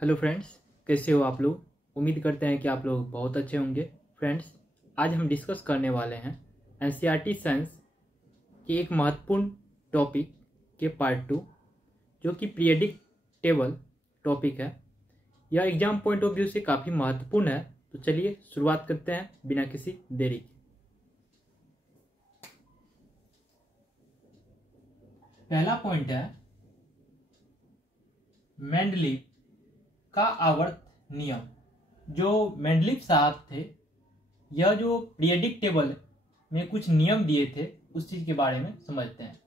Hello friends, कैसे हो आप लोग। उम्मीद करते हैं कि आप लोग बहुत अच्छे होंगे। फ्रेंड्स, आज हम डिस्कस करने वाले हैं एनसीईआरटी साइंस के एक महत्वपूर्ण टॉपिक के पार्ट 2, जो कि पीरियडिक टेबल टॉपिक है। यह एग्जाम पॉइंट ऑफ व्यू से काफ़ी महत्वपूर्ण है। तो चलिए शुरुआत करते हैं बिना किसी देरी के। पहला पॉइंट है मेंडलीव का आवर्त नियम। जो मेंडलीव साहब थे, यह जो पीरियडिक टेबल में कुछ नियम दिए थे उस चीज के बारे में समझते हैं।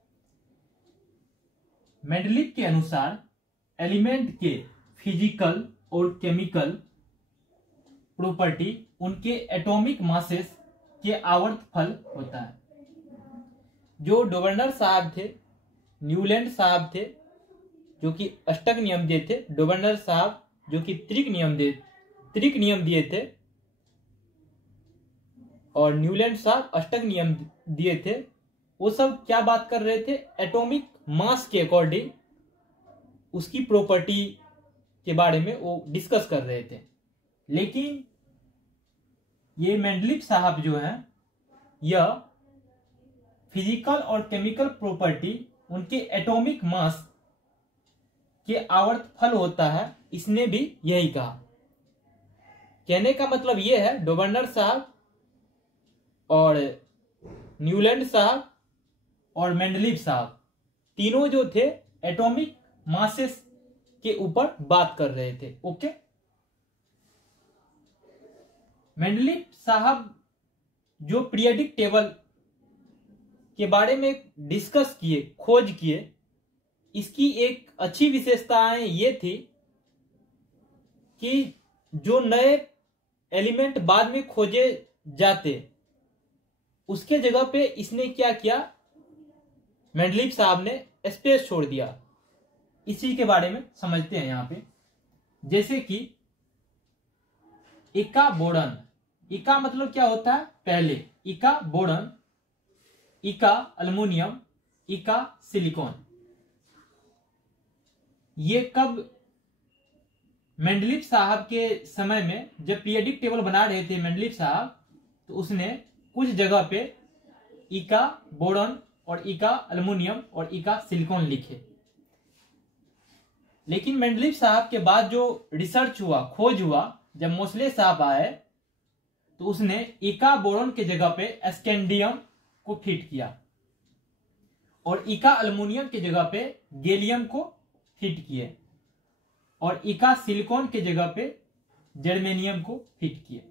मेंडलीव के अनुसार एलिमेंट के फिजिकल और केमिकल प्रॉपर्टी उनके एटॉमिक मासेस के आवर्त फल होता है। जो डोवर्नर साहब थे, न्यूलैंड साहब थे जो कि अष्टक नियम दिए थे, डोवर्नर साहब जो कि त्रिक नियम दिए थे, और न्यूलैंड साहब अष्टक नियम दिए थे। वो सब क्या बात कर रहे थे? एटॉमिक मास के अकॉर्डिंग उसकी प्रॉपर्टी के बारे में वो डिस्कस कर रहे थे। लेकिन ये मेंडलीव साहब जो है, यह फिजिकल और केमिकल प्रॉपर्टी उनके एटॉमिक मास के आवर्त फल होता है, इसने भी यही कहा। कहने का मतलब यह है, डोवर्नर साहब और न्यूलैंड साहब और मेंडलीव साहब तीनों जो थे एटॉमिक मासेस के ऊपर बात कर रहे थे। ओके, मेंडलीव साहब जो पीरियडिक टेबल के बारे में डिस्कस किए, खोज किए, इसकी एक अच्छी विशेषताएं ये थी कि जो नए एलिमेंट बाद में खोजे जाते, उसके जगह पे इसने क्या किया, मेंडलीव साहब ने स्पेस छोड़ दिया। इसी के बारे में समझते हैं यहां पे। जैसे कि इका बोरॉन। इका मतलब क्या होता है? पहले इका बोरॉन, इका अल्युमिनियम, इका सिलिकॉन। ये कब? मेंडलीव साहब के समय में जब पीरियडिक टेबल बना रहे थे मेंडलीव साहब, तो उसने कुछ जगह पे इका बोरॉन और इका अल्युमिनियम और इका सिलिकॉन लिखे। लेकिन मेंडलीव साहब के बाद जो रिसर्च हुआ, खोज हुआ, जब मोसले साहब आए तो उसने इका बोरॉन के जगह पे स्कैंडियम को फिट किया और इका अल्युमिनियम के जगह पे गैलियम को फिट किए और इका सिलिकॉन के जगह पे जर्मेनियम को फिट किए।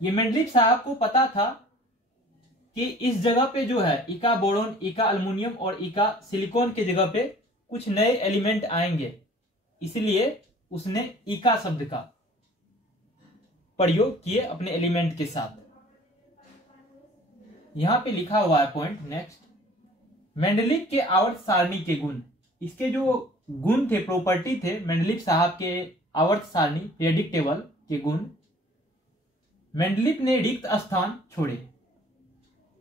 ये मेंडलीव साहब को पता था कि इस जगह पे जो है इका बोरॉन, इका अल्युमिनियम और इका सिलिकॉन के जगह पे कुछ नए एलिमेंट आएंगे, इसलिए उसने इका शब्द का प्रयोग किए अपने एलिमेंट के साथ। यहां पे लिखा हुआ है पॉइंट नेक्स्ट, मेंडलीव के आवर्त सारणी के गुण। इसके जो गुण थे, प्रॉपर्टी थे मेंडलीव साहब के आवर्त सारणी पीरियडिक टेबल के गुण। मेंडलीव ने रिक्त स्थान छोड़े।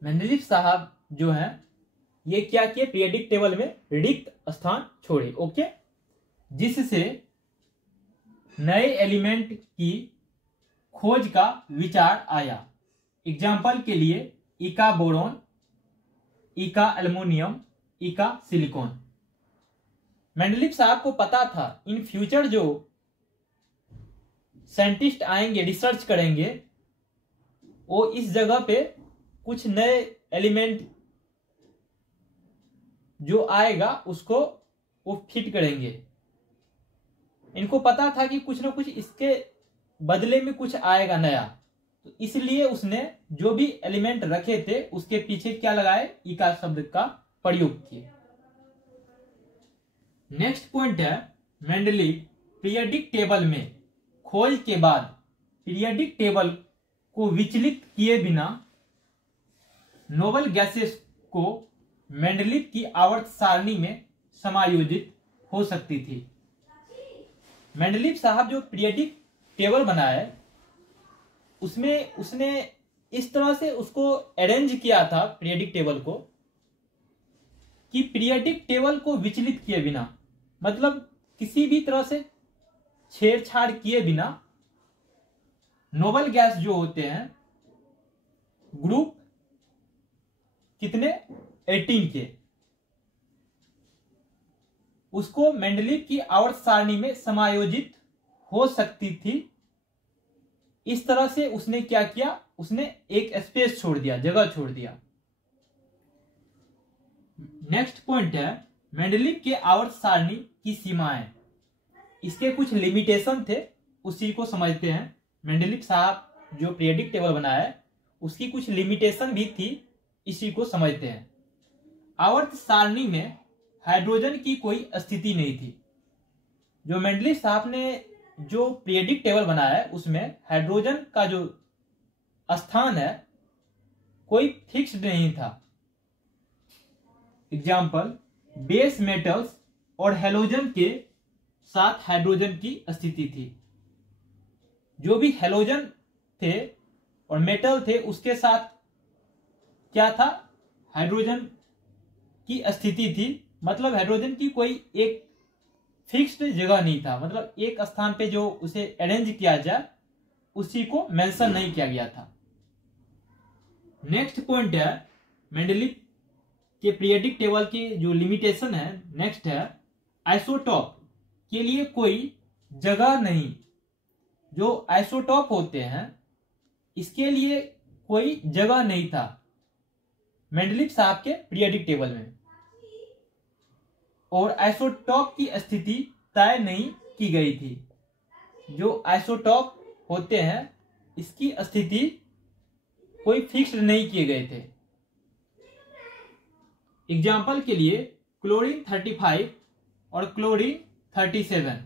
मेंडलीव साहब जो है ये क्या किए? पीरियडिक टेबल में रिक्त स्थान छोड़े। ओके, जिससे नए एलिमेंट की खोज का विचार आया। एग्जाम्पल के लिए इका बोरॉन, इका अल्युमिनियम, इका सिलिकॉन। मेंडलीव साहब को पता था इन फ्यूचर जो साइंटिस्ट आएंगे, रिसर्च करेंगे, वो इस जगह पे कुछ नए एलिमेंट जो आएगा उसको वो फिट करेंगे। इनको पता था कि कुछ ना कुछ इसके बदले में कुछ आएगा नया, तो इसलिए उसने जो भी एलिमेंट रखे थे उसके पीछे क्या लगाए? इका शब्द का प्रयोग किए। नेक्स्ट पॉइंट है, मेंडलीव पीरियडिक टेबल में खोज के बाद पीरियडिक टेबल को विचलित किए बिना नोबल गैसेस को मेंडलीव की आवर्त सारणी में समायोजित हो सकती थी। मेंडलीव साहब जो पीरियडिक टेबल बनाया उसमें उसने इस तरह से उसको अरेंज किया था पीरियडिक टेबल को कि पीरियडिक टेबल को विचलित किए बिना, मतलब किसी भी तरह से छेड़छाड़ किए बिना नोबल गैस जो होते हैं ग्रुप कितने 18 के, उसको मेंडलीव की आवर्त सारणी में समायोजित हो सकती थी। इस तरह से उसने क्या किया, उसने एक स्पेस छोड़ दिया, जगह छोड़ दिया। नेक्स्ट पॉइंट है मेंडलीव के आवर्त सारणी की सीमाएं। इसके कुछ लिमिटेशन थे, उसी को समझते हैं। मेंडलीव साहब जो पीरियडिक टेबल बनाया है उसकी कुछ लिमिटेशन भी थी, इसी को समझते हैं। आवर्त सारणी में हाइड्रोजन की कोई स्थिति नहीं थी। जो मेंडलीव साहब ने जो पीरियडिक टेबल बनाया है उसमें हाइड्रोजन का जो स्थान है कोई फिक्स्ड नहीं था। एग्जाम्पल, बेस मेटल्स और हेलोजन के साथ हाइड्रोजन की स्थिति थी। जो भी हेलोजन थे और मेटल थे उसके साथ क्या था, हाइड्रोजन की स्थिति थी। मतलब हाइड्रोजन की कोई एक फिक्स्ड जगह नहीं था, मतलब एक स्थान पे जो उसे अरेंज किया जाए उसी को मेंशन नहीं किया गया था। नेक्स्ट पॉइंट है मेंडलीव के पीरियडिक टेबल की जो लिमिटेशन है। नेक्स्ट है आइसोटॉप के लिए कोई जगह नहीं। जो आइसोटॉप होते हैं इसके लिए कोई जगह नहीं था मेंडलीव साहब के पीरियडिक टेबल में, और आइसोटॉप की स्थिति तय नहीं की गई थी। जो आइसोटॉप होते हैं इसकी स्थिति कोई फिक्स्ड नहीं किए गए थे। एग्जाम्पल के लिए क्लोरीन 35 और क्लोरीन 37।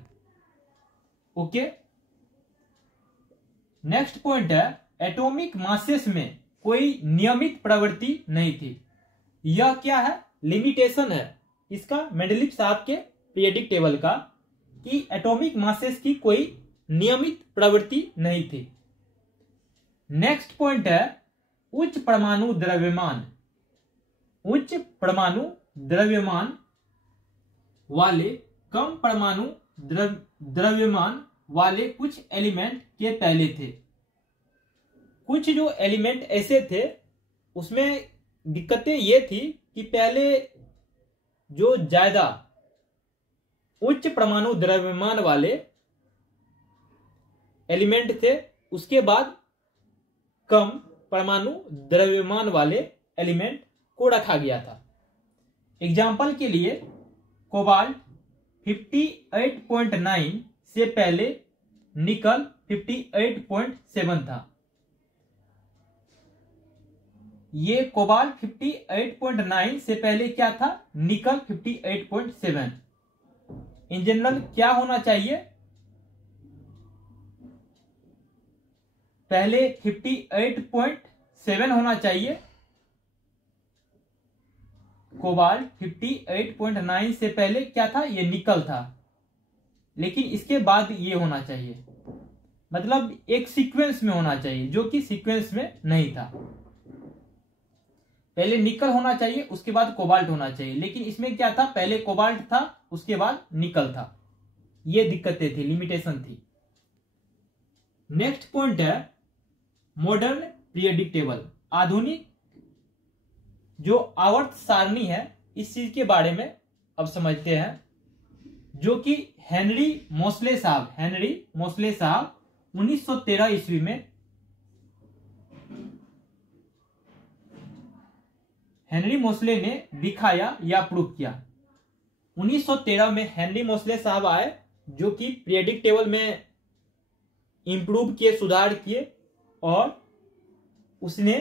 ओके, नेक्स्ट पॉइंट है एटॉमिक मासेस में कोई नियमित प्रवृत्ति नहीं थी। यह क्या है, लिमिटेशन है इसका मेंडलीव साहब के पीरियडिक टेबल का, कि एटॉमिक मासेस की कोई नियमित प्रवृत्ति नहीं थी। नेक्स्ट पॉइंट है उच्च परमाणु द्रव्यमान। उच्च परमाणु द्रव्यमान वाले कम परमाणु द्रव्यमान वाले कुछ एलिमेंट के पहले थे। कुछ जो एलिमेंट ऐसे थे उसमें दिक्कतें ये थी कि पहले जो ज्यादा उच्च परमाणु द्रव्यमान वाले एलिमेंट थे उसके बाद कम परमाणु द्रव्यमान वाले एलिमेंट को रखा गया था। एग्जाम्पल के लिए कोबाल्ट 58.9 से पहले निकल 58.7 था। ये कोबाल्ट 58.9 से पहले क्या था, निकल 58.7। इन जनरल क्या होना चाहिए, पहले 58.7 होना चाहिए। कोबाल्ट 58.9 से पहले क्या था, ये निकल था, लेकिन इसके बाद ये होना चाहिए, मतलब एक सीक्वेंस में होना चाहिए, जो कि सीक्वेंस में नहीं था। पहले निकल होना चाहिए उसके बाद कोबाल्ट होना चाहिए, लेकिन इसमें क्या था, पहले कोबाल्ट था उसके बाद निकल था। ये दिक्कतें थी, लिमिटेशन थी। नेक्स्ट पॉइंट है मॉडर्न पीरियडिक टेबल। आधुनिक जो आवर्त सारणी है इस चीज के बारे में अब समझते हैं, जो कि हेनरी मोस्ले साहब 1913 ईस्वी में हेनरी मोस्ले ने दिखाया या प्रूव किया। 1913 में हेनरी मोस्ले साहब आए, जो कि पीरियडिक टेबल में इंप्रूव किए, सुधार किए, और उसने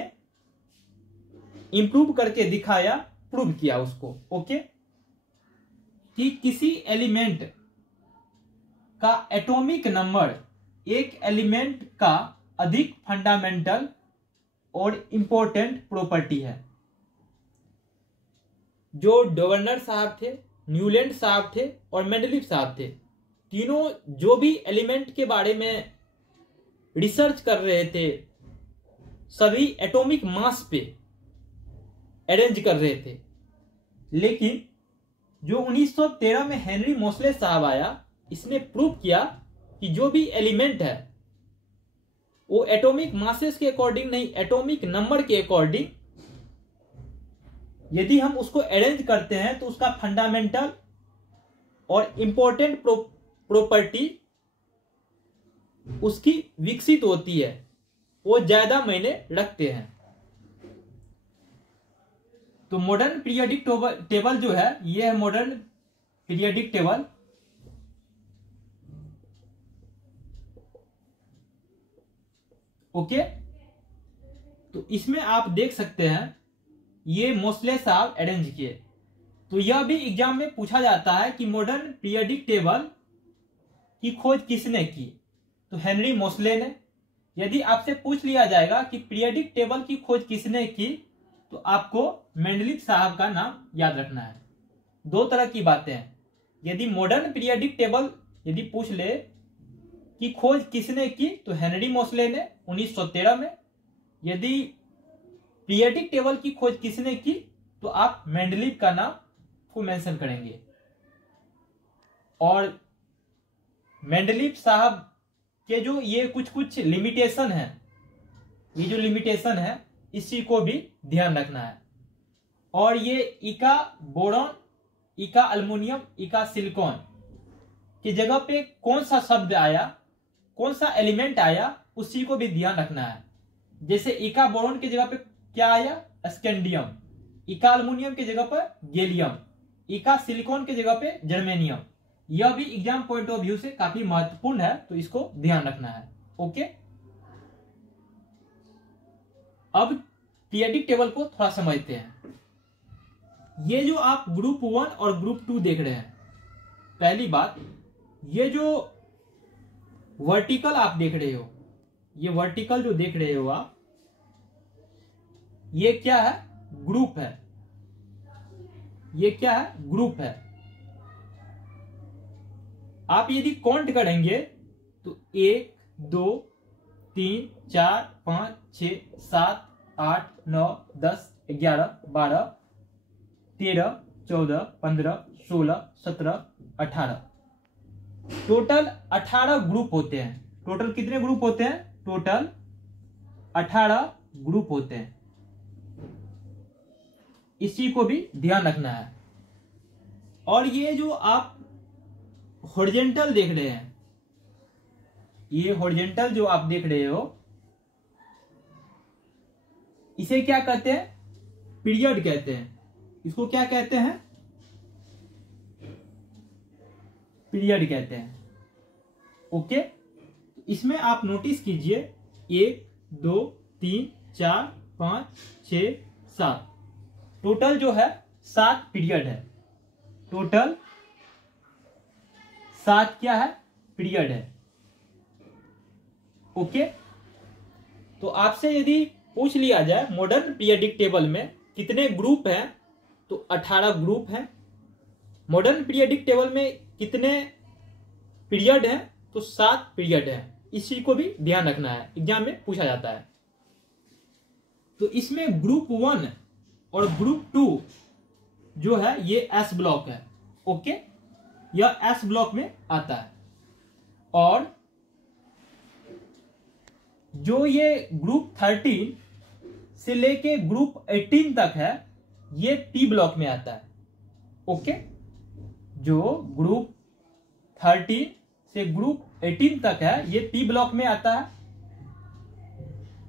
इंप्रूव करके दिखाया, प्रूव किया उसको। ओके, कि किसी एलिमेंट का एटॉमिक नंबर एक एलिमेंट का अधिक फंडामेंटल और इंपॉर्टेंट प्रॉपर्टी है। जो डोवर्नर साहब थे, न्यूलैंड साहब थे और मेंडलीव साहब थे, तीनों जो भी एलिमेंट के बारे में रिसर्च कर रहे थे सभी एटॉमिक मास पे अरेंज कर रहे थे, लेकिन जो 1913 में हेनरी मोसले साहब आया, इसने प्रूव किया कि जो भी एलिमेंट है वो एटॉमिक मासेस के अकॉर्डिंग नहीं, एटॉमिक नंबर के अकॉर्डिंग यदि हम उसको अरेंज करते हैं तो उसका फंडामेंटल और इंपॉर्टेंट प्रॉपर्टी उसकी विकसित होती है, वो ज्यादा मायने रखते हैं। तो मॉडर्न पीरियोडिक टेबल जो है, ये है मॉडर्न पीरियोडिक टेबल। ओके, तो इसमें आप देख सकते हैं ये मोसले साहब अरेंज किए। तो यह भी एग्जाम में पूछा जाता है कि मॉडर्न पीरियोडिक टेबल की खोज किसने की, तो हेनरी मोसले ने। यदि आपसे पूछ लिया जाएगा कि पीरियोडिक टेबल की खोज किसने की, तो आपको मेंडलीव साहब का नाम याद रखना है। दो तरह की बातें हैं, यदि मॉडर्न पीरियोडिक टेबल यदि पूछ ले कि खोज किसने की, तो हेनरी मोसले ने 1913 में। यदि पीरियोडिक टेबल की खोज किसने की, तो आप मेंडलीव का नाम को मेंशन करेंगे। और मेंडलीव साहब के जो ये कुछ लिमिटेशन है, ये जो लिमिटेशन है इसी को भी ध्यान रखना है। और ये इका बोरॉन, इका अल्युमिनियम, इका सिलिकॉन की जगह पे कौन सा शब्द आया, कौन सा एलिमेंट आया, उसी को भी ध्यान रखना है। जैसे इका बोरॉन की जगह पे क्या आया, स्कैंडियम। इका अल्युमिनियम की जगह पर गैलियम। इका सिलिकॉन की जगह पे जर्मेनियम। यह भी एग्जाम पॉइंट ऑफ व्यू से काफी महत्वपूर्ण है, तो इसको ध्यान रखना है। ओके, अब पीरियोडिक टेबल को थोड़ा समझते हैं। ये जो आप ग्रुप 1 और ग्रुप 2 देख रहे हैं, पहली बात, ये जो वर्टिकल आप देख रहे हो, ये वर्टिकल जो देख रहे हो आप, ये क्या है, ग्रुप है। ये क्या है, ग्रुप है। आप यदि काउंट करेंगे तो 1 2 3 4 5 6 7 8 9 10 11 12 13 14 15 16 17 18, टोटल 18 ग्रुप होते हैं। टोटल कितने ग्रुप होते हैं, टोटल 18 ग्रुप होते हैं। इसी को भी ध्यान रखना है। और ये जो आप हॉरिजॉन्टल देख रहे हैं, ये हॉरिजॉन्टल जो आप देख रहे हो, इसे क्या कहते हैं, पीरियड कहते हैं। इसको क्या कहते हैं, पीरियड कहते हैं। ओके, इसमें आप नोटिस कीजिए 1 2 3 4 5 6 7, टोटल जो है 7 पीरियड है। टोटल 7 क्या है, पीरियड है। ओके, तो आपसे यदि पूछ लिया जाए मॉडर्न पीरियोडिक टेबल में कितने ग्रुप हैं, तो 18 ग्रुप हैं। मॉडर्न पीरियोडिक टेबल में कितने पीरियड हैं, तो 7 पीरियड हैं। इसी को भी ध्यान रखना है, एग्जाम में पूछा जाता है। तो इसमें ग्रुप 1 और ग्रुप 2 जो है ये एस ब्लॉक है। ओके, यह एस ब्लॉक में आता है। और जो ये ग्रुप 13 से लेके ग्रुप 18 तक है, ये पी ब्लॉक में आता है। ओके, जो ग्रुप 13 से ग्रुप 18 तक है, ये पी ब्लॉक में आता है।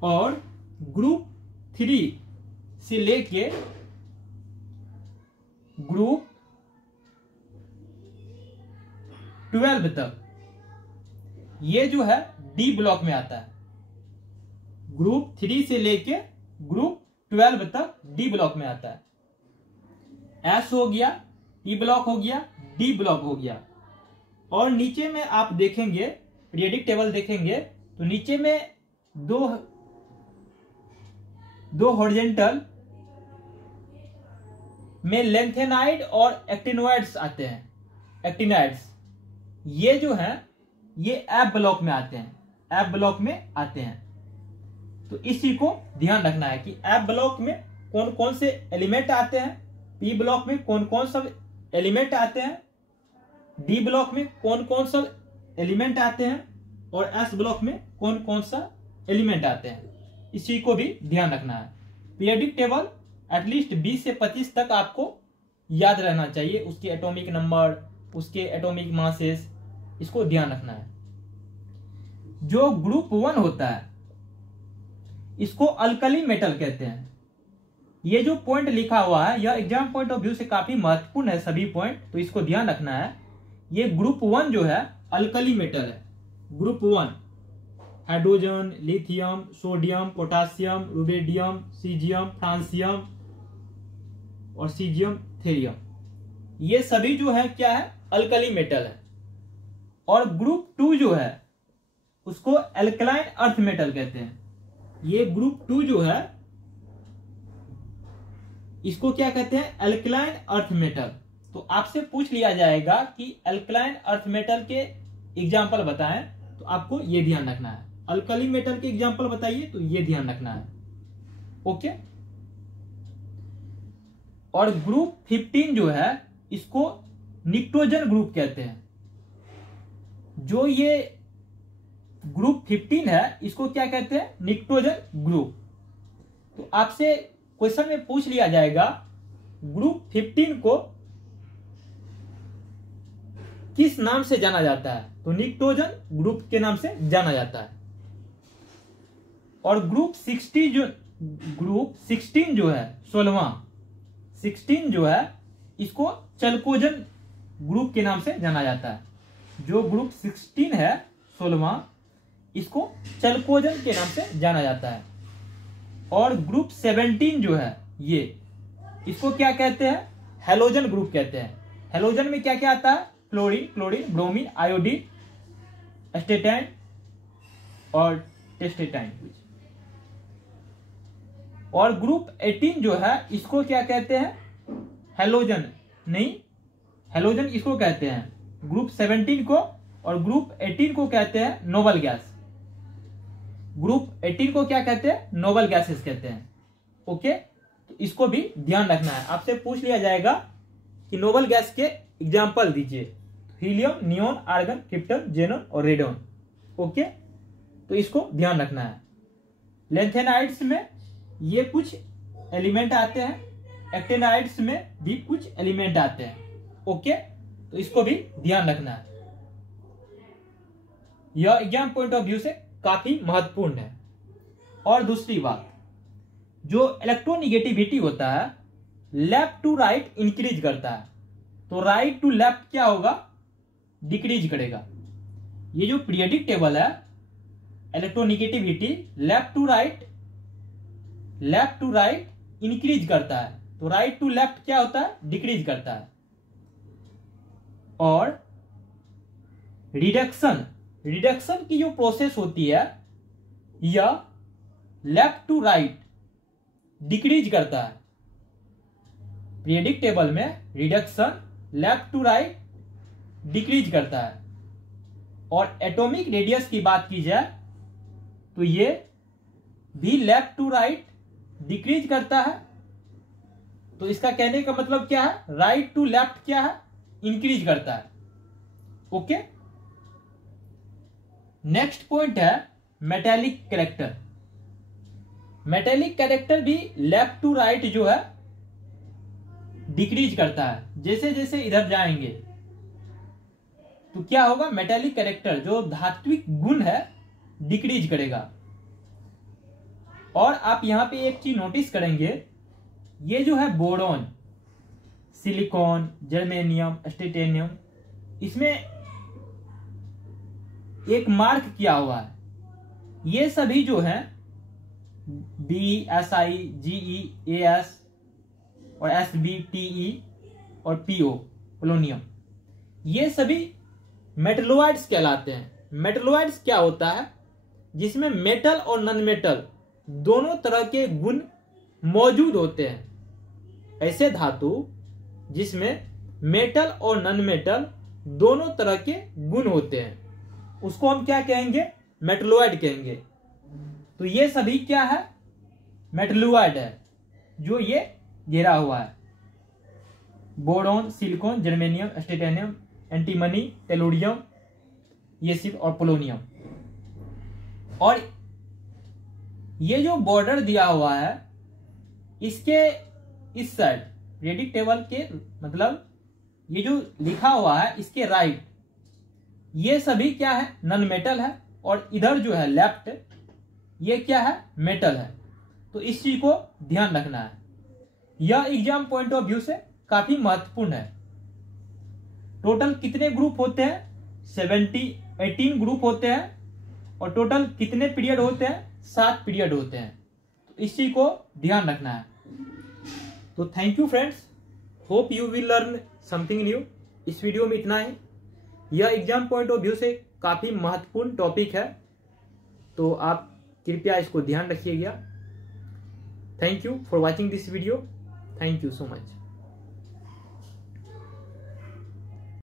और ग्रुप 3 से लेके ग्रुप 12 तक ये जो है डी ब्लॉक में आता है। ग्रुप 3 से लेके ग्रुप 12 तक डी ब्लॉक में आता है। एस हो गया, पी ब्लॉक हो गया, डी ब्लॉक हो गया। और नीचे में आप देखेंगे, पीरियोडिक टेबल देखेंगे, तो नीचे में दो हॉरिजॉन्टल में लेंथेनाइड और एक्टिनोइड्स आते हैं। एक्टिनाइड्स ये जो है ये एफ ब्लॉक में आते हैं, एफ ब्लॉक में आते हैं। तो इसी को ध्यान रखना है कि एफ ब्लॉक में कौन कौन से एलिमेंट आते हैं, पी ब्लॉक में कौन कौन सा एलिमेंट आते हैं, डी ब्लॉक में कौन कौन सा एलिमेंट आते हैं और एस ब्लॉक में कौन कौन सा एलिमेंट आते हैं, इसी को भी ध्यान रखना है। पीरियोडिक टेबल एटलीस्ट 20 से 25 तक आपको याद रहना चाहिए, उसके एटॉमिक नंबर, उसके एटॉमिक मासेस, इसको ध्यान रखना है। जो ग्रुप 1 होता है इसको अल्कली मेटल कहते हैं। ये जो पॉइंट लिखा हुआ है यह एग्जाम पॉइंट ऑफ व्यू से काफी महत्वपूर्ण है, सभी पॉइंट, तो इसको ध्यान रखना है। ये ग्रुप 1 जो है अल्कली मेटल है। Group 1 hydrogen, lithium, sodium, potassium, rubidium, caesium, francium और सीजियम थेरियम, ये सभी जो है क्या है, अल्कली मेटल है। और ग्रुप 2 जो है उसको एल्कलाइन अर्थ मेटल कहते हैं। ये ग्रुप 2 जो है इसको क्या कहते हैं, एल्कलाइन अर्थ मेटल। तो आपसे पूछ लिया जाएगा कि एल्कलाइन अर्थ मेटल के एग्जाम्पल बताएं, तो आपको ये ध्यान रखना है। अल्कली मेटल के एग्जाम्पल बताइए, तो ये ध्यान रखना है। ओके। और ग्रुप 15 जो है इसको निक्टोजन ग्रुप कहते हैं। जो ये ग्रुप 15 है इसको क्या कहते हैं, निक्टोजन ग्रुप। तो आपसे क्वेश्चन में पूछ लिया जाएगा ग्रुप 15 को किस नाम से जाना जाता है, तो निक्टोजन ग्रुप के नाम से जाना जाता है। और ग्रुप 16 जो है 16 जो है इसको चलकोजन ग्रुप के नाम से जाना जाता है। जो ग्रुप 16 है 16 इसको चलकोजन के नाम से जाना जाता है। और ग्रुप 17 जो है ये, इसको क्या कहते हैं, हेलोजन ग्रुप कहते हैं। हेलोजन में क्या क्या आता है, fluorine, chlorine, bromine, iodine, astatine और टेस्टेटाइन। और ग्रुप 18 जो है इसको क्या कहते हैं, हेलोजन नहीं, हेलोजन इसको कहते हैं ग्रुप 17 को, और ग्रुप 18 को कहते हैं नोबल गैस। ग्रुप 18 को क्या कहते हैं, नोबल गैसेस कहते हैं। ओके, तो इसको भी ध्यान रखना है। आपसे पूछ लिया जाएगा कि नोबल गैस के एग्जाम्पल दीजिए, helium, neon, argon, krypton, xenon और रेडोन। ओके, तो इसको ध्यान रखना है। लेंथेनाइड्स में ये कुछ एलिमेंट आते हैं, एक्टेनाइड्स में भी कुछ एलिमेंट आते हैं। ओके, तो इसको भी ध्यान रखना है। यह एग्जाम पॉइंट ऑफ व्यू से काफी महत्वपूर्ण है। और दूसरी बात, जो इलेक्ट्रोनिगेटिविटी होता है लेफ्ट टू राइट इंक्रीज करता है, तो राइट टू लेफ्ट क्या होगा, डिक्रीज करेगा। ये जो पीरियोडिक टेबल है electronegativity left to right increase करता है, तो राइट टू लेफ्ट क्या होता है, डिक्रीज करता है। और रिडक्शन की जो प्रोसेस होती है यह लेफ्ट टू राइट डिक्रीज करता है। पीरियोडिक टेबल में reduction left to right decrease करता है। और एटॉमिक रेडियस की बात की जाए तो ये भी लेफ्ट टू राइट डिक्रीज करता है। तो इसका कहने का मतलब क्या है, राइट टू लेफ्ट क्या है, इंक्रीज करता है। ओके, नेक्स्ट पॉइंट है मेटेलिक कैरेक्टर। मेटेलिक कैरेक्टर भी लेफ्ट टू राइट जो है डिक्रीज करता है। जैसे जैसे इधर जाएंगे तो क्या होगा, मेटेलिक कैरेक्टर जो धात्विक गुण है डिक्रीज करेगा। और आप यहां पे एक चीज नोटिस करेंगे, ये जो है बोरॉन, सिलिकॉन, जर्मेनियम, टाइटेनियम, इसमें एक मार्क किया हुआ है। ये सभी जो है BSi, Ge, AS और SB, TE और PO, पोलोनियम, ये सभी मेटलोइड्स कहलाते हैं। मेटलोइड्स क्या होता है, जिसमें मेटल और नॉन मेटल दोनों तरह के गुण मौजूद होते हैं। ऐसे धातु जिसमें मेटल और नॉन मेटल दोनों तरह के गुण होते हैं उसको हम क्या कहेंगे, मेटलोइड कहेंगे। तो ये सभी क्या है, मेटलोइड है जो ये घेरा हुआ है। Boron, silicon, germanium, titanium, antimony, tellurium, ये सिर्फ, और पोलोनियम। और ये जो बॉर्डर दिया हुआ है इसके इस साइड पीरियोडिक टेबल के, मतलब ये जो लिखा हुआ है इसके राइट, ये सभी क्या है, नॉन मेटल है, और इधर जो है लेफ्ट, ये क्या है, मेटल है। तो इस चीज को ध्यान रखना है। यह एग्जाम पॉइंट ऑफ व्यू से काफी महत्वपूर्ण है। टोटल कितने ग्रुप होते हैं, 18 ग्रुप होते हैं, और टोटल कितने पीरियड होते हैं, 7 पीरियड होते हैं। तो इस चीज को ध्यान रखना है। तो thank you friends, hope you will learn something new. इस वीडियो में इतना ही। यह एग्जाम पॉइंट ऑफ व्यू से काफी महत्वपूर्ण टॉपिक है, तो आप कृपया इसको ध्यान रखिएगा। Thank you for watching this video. Thank you so much.